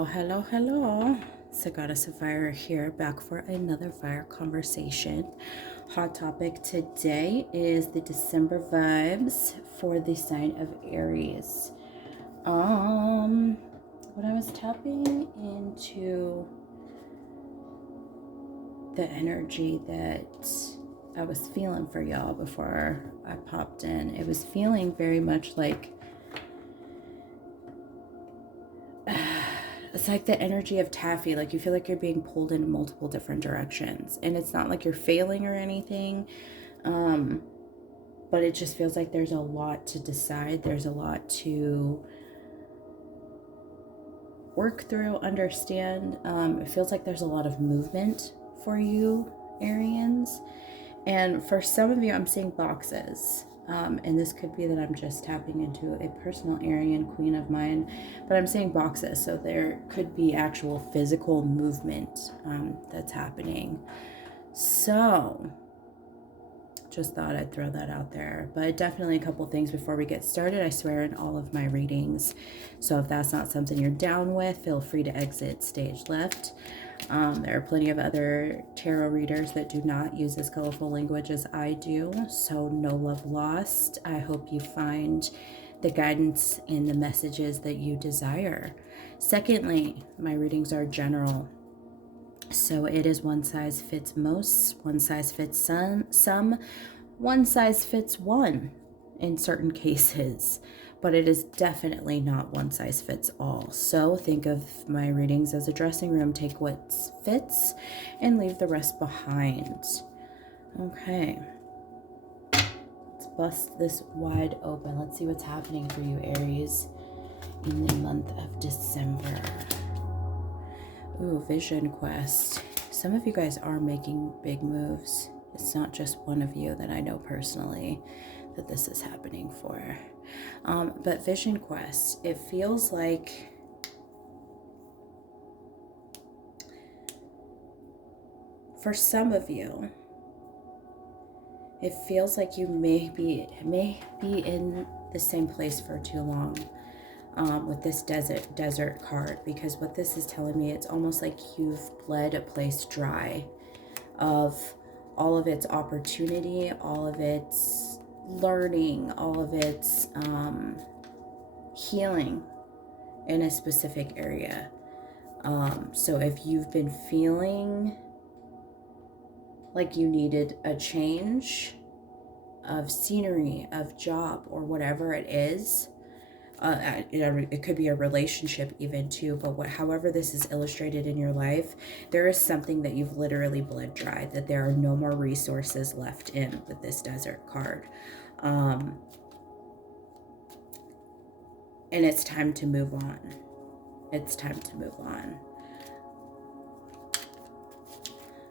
Hello, hello, hello. It's the Goddess of Fire here, back for another fire conversation. Hot topic today is the December vibes for the sign of Aries. When I was tapping into the energy that I was feeling for y'all before I popped in, it was feeling very much like it's like the energy of taffy. Like you feel like you're being pulled in multiple different directions, and it's not like you're failing or anything, but it just feels like there's a lot to decide. There's a lot to work through, understand. It feels like there's a lot of movement for you, Arians. And for some of you, I'm seeing boxes. And this could be that I'm just tapping into a personal Arian queen of mine, but I'm seeing boxes. So there could be actual physical movement that's happening. So just thought I'd throw that out there. But definitely a couple things before we get started. I swear in all of my readings. So if that's not something you're down with, feel free to exit stage left. There are plenty of other tarot readers that do not use as colorful language as I do, so no love lost. I hope you find the guidance and the messages that you desire. Secondly, my readings are general, so it is one size fits most, one size fits some, one size fits one in certain cases. But it is definitely not one size fits all. So think of my readings as a dressing room. Take what fits and leave the rest behind. Okay. Let's bust this wide open. Let's see what's happening for you, Aries, in the month of December. Ooh, Vision Quest. Some of you guys are making big moves. It's not just one of you that I know personally that this is happening for. But Vision Quest, it feels like for some of you, it feels like you may be in the same place for too long with this desert card, because what this is telling me, it's almost like you've bled a place dry of all of its opportunity, all of its learning, all of its healing in a specific area. So if you've been feeling like you needed a change of scenery, of job, or whatever it is, it could be a relationship even too, but however this is illustrated in your life, there is something that you've literally bled dry, that there are no more resources left in with this desert card. And it's time to move on. It's time to move on.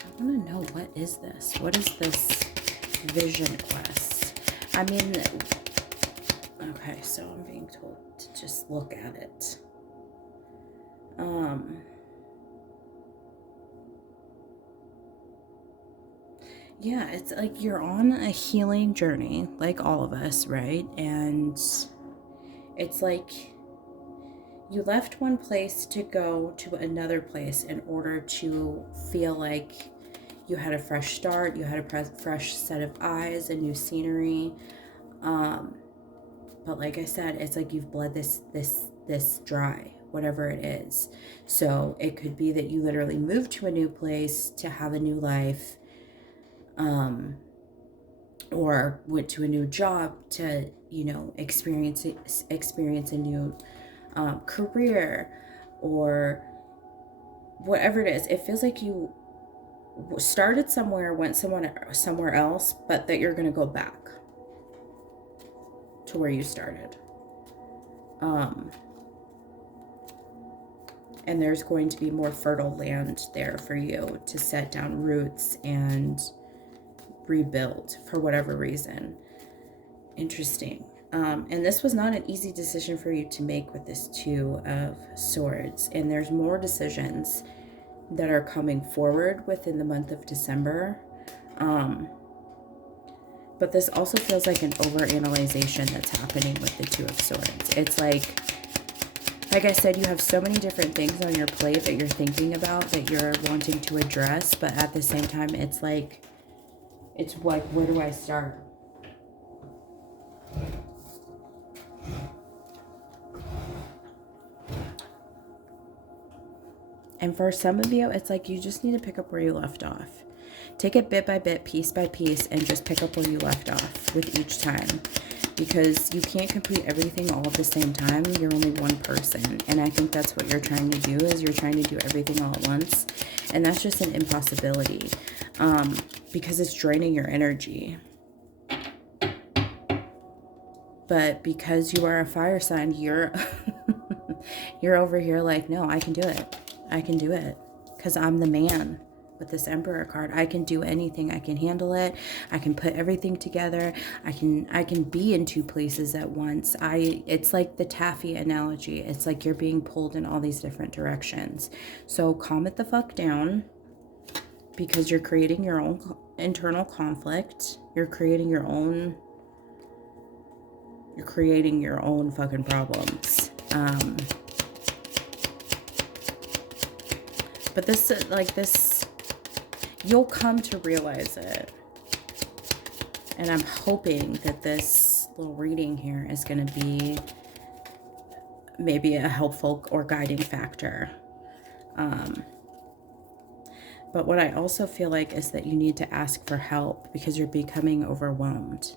I want to know, what is this? What is this Vision Quest? I mean, okay, so I'm being told to just look at it. Yeah, it's like you're on a healing journey, like all of us, right? And it's like you left one place to go to another place in order to feel like you had a fresh start, you had a fresh set of eyes, a new scenery. But like I said, it's like you've bled this dry, whatever it is. So it could be that you literally moved to a new place to have a new life, or went to a new job to, experience a new career, or whatever it is. It feels like you started somewhere, went somewhere else, but that you're going to go back to where you started. And there's going to be more fertile land there for you to set down roots and rebuild for whatever reason. Interesting. And this was not an easy decision for you to make with this Two of Swords. And there's more decisions that are coming forward within the month of December. But this also feels like an overanalyzation that's happening with the Two of Swords. It's like Like I said, you have so many different things on your plate that you're thinking about, that you're wanting to address, but at the same time, it's like, where do I start? And for some of you, it's like you just need to pick up where you left off. Take it bit by bit, piece by piece, and just pick up where you left off with each time. Because you can't complete everything all at the same time. You're only one person. And I think that's what you're trying to do, is you're trying to do everything all at once. And that's just an impossibility. Because it's draining your energy. But because you are a fire sign, you're you're over here like, no, I can do it. I can do it. Because I'm the man with this Emperor card. I can do anything. I can handle it. I can put everything together. I can be in two places at once. It's like the taffy analogy. It's like you're being pulled in all these different directions. So calm it the fuck down, because you're creating your own internal conflict. You're creating your own fucking problems. But this, you'll come to realize it. And I'm hoping that this little reading here is going to be maybe a helpful or guiding factor. But what I also feel like is that you need to ask for help, because you're becoming overwhelmed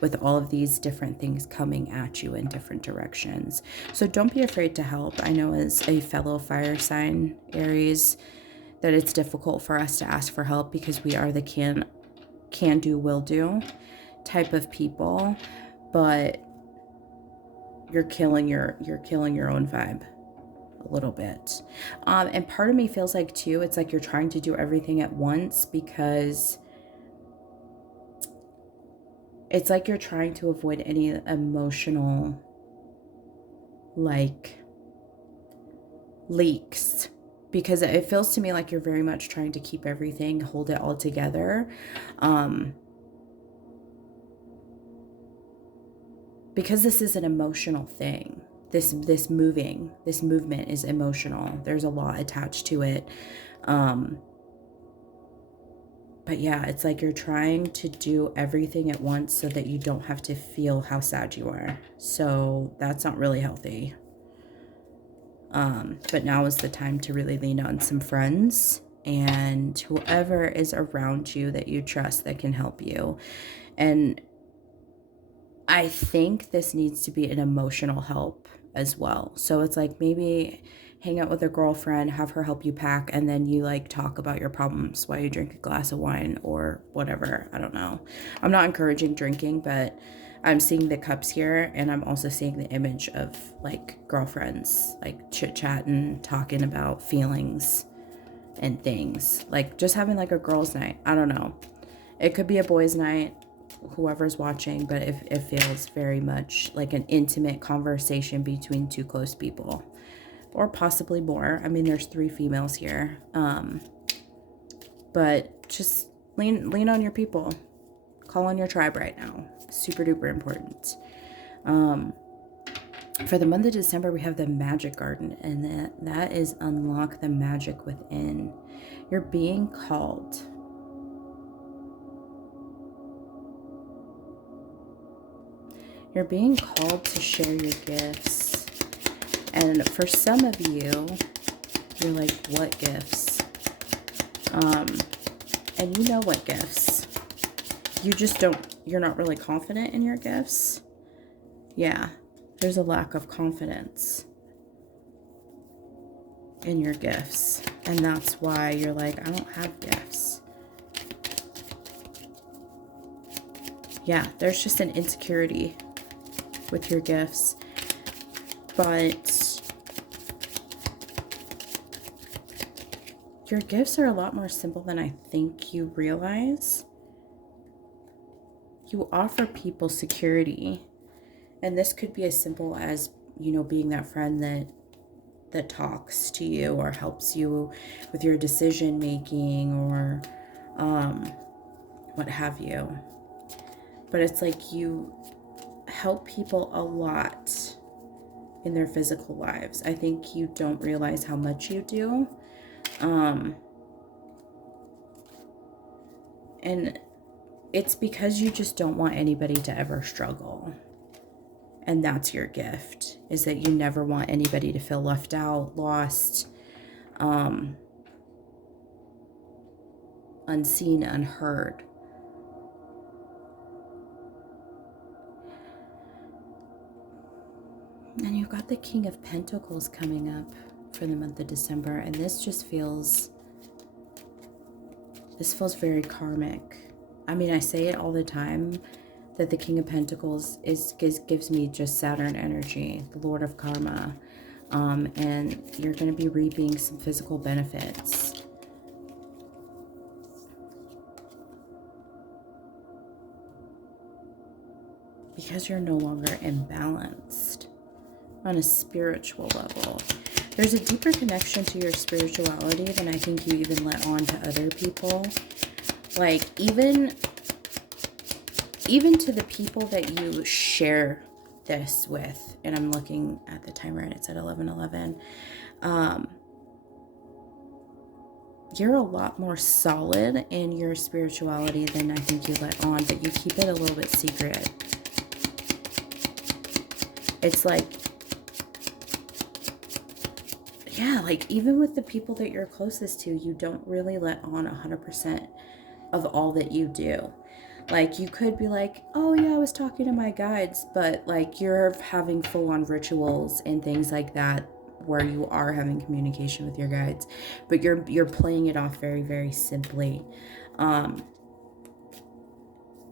with all of these different things coming at you in different directions. So don't be afraid to help. I know as a fellow fire sign, Aries, that it's difficult for us to ask for help, because we are the can do, will do type of people, but you're killing your own vibe a little bit. And part of me feels like too, it's like you're trying to do everything at once, because it's like you're trying to avoid any emotional like leaks, because it feels to me like you're very much trying to keep everything, hold it all together. Because this is an emotional thing. This movement is emotional. There's a lot attached to it. But yeah, it's like you're trying to do everything at once so that you don't have to feel how sad you are. So that's not really healthy. But now is the time to really lean on some friends and whoever is around you that you trust that can help you. And I think this needs to be an emotional help as well. So it's like maybe hang out with a girlfriend, have her help you pack, and then you like talk about your problems while you drink a glass of wine or whatever. I don't know. I'm not encouraging drinking, but I'm seeing the cups here, and I'm also seeing the image of like girlfriends, like chit-chatting, talking about feelings and things. Like just having like a girls' night. I don't know. It could be a boys' night, whoever's watching, but it feels very much like an intimate conversation between two close people. Or possibly more. I mean, there's 3 females here. But just lean on your people. Call on your tribe right now. Super duper important. For the month of December, we have the Magic Garden, and that is unlock the magic within. You're being called. You're being called to share your gifts. And for some of you, you're like, what gifts? And you know what gifts. You just don't, you're not really confident in your gifts. Yeah, there's a lack of confidence in your gifts. And that's why you're like, I don't have gifts. Yeah, there's just an insecurity with your gifts. But your gifts are a lot more simple than I think you realize. You offer people security. And this could be as simple as, you know, being that friend that talks to you or helps you with your decision making or what have you. But it's like you help people a lot in their physical lives. I think you don't realize how much you do. And it's because you just don't want anybody to ever struggle. And that's your gift, is that you never want anybody to feel left out, lost, unseen, unheard. And you've got the King of Pentacles coming up for the month of December, and this feels very karmic. I mean, I say it all the time that the King of Pentacles gives me just Saturn energy, the Lord of Karma, and you're going to be reaping some physical benefits. Because you're no longer imbalanced on a spiritual level. There's a deeper connection to your spirituality than I think you even let on to other people. Like, even to the people that you share this with, and I'm looking at the timer and it's at 11:11, you're a lot more solid in your spirituality than I think you let on, but you keep it a little bit secret. It's like, yeah, like even with the people that you're closest to, you don't really let on 100% of all that you do. Like, you could be like, oh yeah, I was talking to my guides, but like you're having full-on rituals and things like that where you are having communication with your guides, but you're playing it off very, very simply.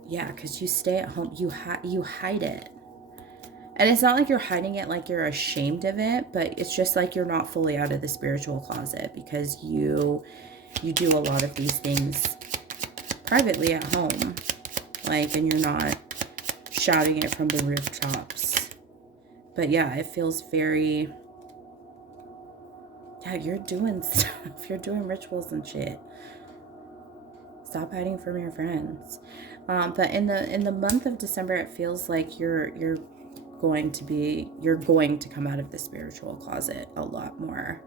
Yeah, because you stay at home, you hide it. And it's not like you're hiding it like you're ashamed of it, but it's just like you're not fully out of the spiritual closet because you do a lot of these things privately at home. Like, and you're not shouting it from the rooftops. But yeah, it feels very, yeah, you're doing stuff. You're doing rituals and shit. Stop hiding from your friends. But in the month of December, it feels like you're going to come out of the spiritual closet a lot more.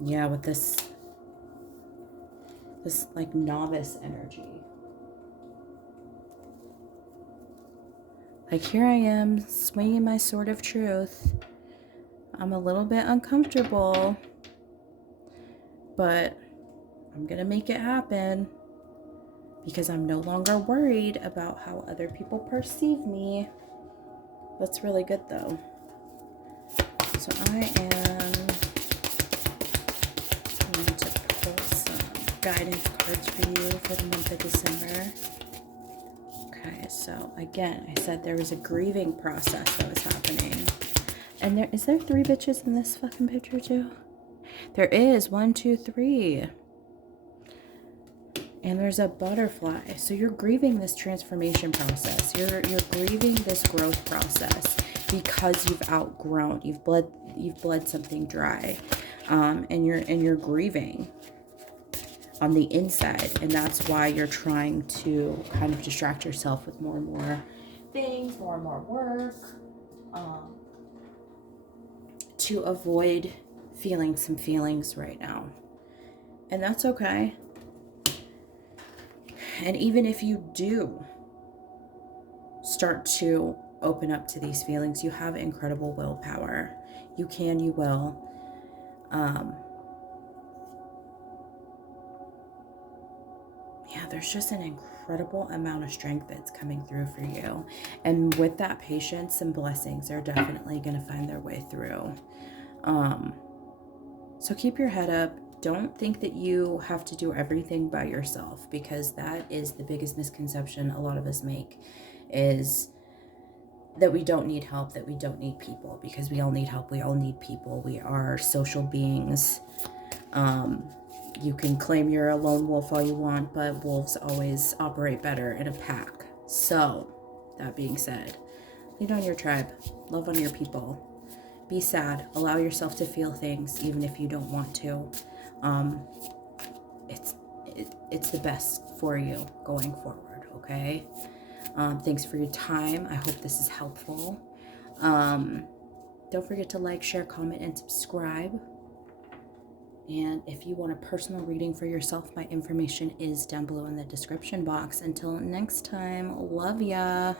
Yeah, with this like novice energy. Like, here I am swinging my sword of truth. I'm a little bit uncomfortable, but I'm gonna make it happen because I'm no longer worried about how other people perceive me. That's really good though. So I am going to pull some guidance cards for you for the month of December. Okay, so again, I said there was a grieving process that was happening. And is there 3 bitches in this fucking picture too? There is. 1, 2, 3. And there's a butterfly. So you're grieving this transformation process. You're grieving this growth process because you've outgrown. You've bled something dry. And you're grieving on the inside. And that's why you're trying to kind of distract yourself with more and more things, more and more work, to avoid feeling some feelings right now. And that's okay. And even if you do start to open up to these feelings, you have incredible willpower. You can, you will. Yeah, there's just an incredible amount of strength that's coming through for you. And with that, patience and blessings are definitely going to find their way through. So keep your head up. Don't think that you have to do everything by yourself, because that is the biggest misconception a lot of us make, is that we don't need help, that we don't need people, because we all need help. We all need people. We are social beings. You can claim you're a lone wolf all you want, but wolves always operate better in a pack. So, that being said, lean on your tribe. Love on your people. Be sad. Allow yourself to feel things, even if you don't want to. It's the best for you going forward, okay? Thanks for your time. I hope this is helpful. Don't forget to like, share, comment, and subscribe. And if you want a personal reading for yourself, my information is down below in the description box. Until next time, love ya.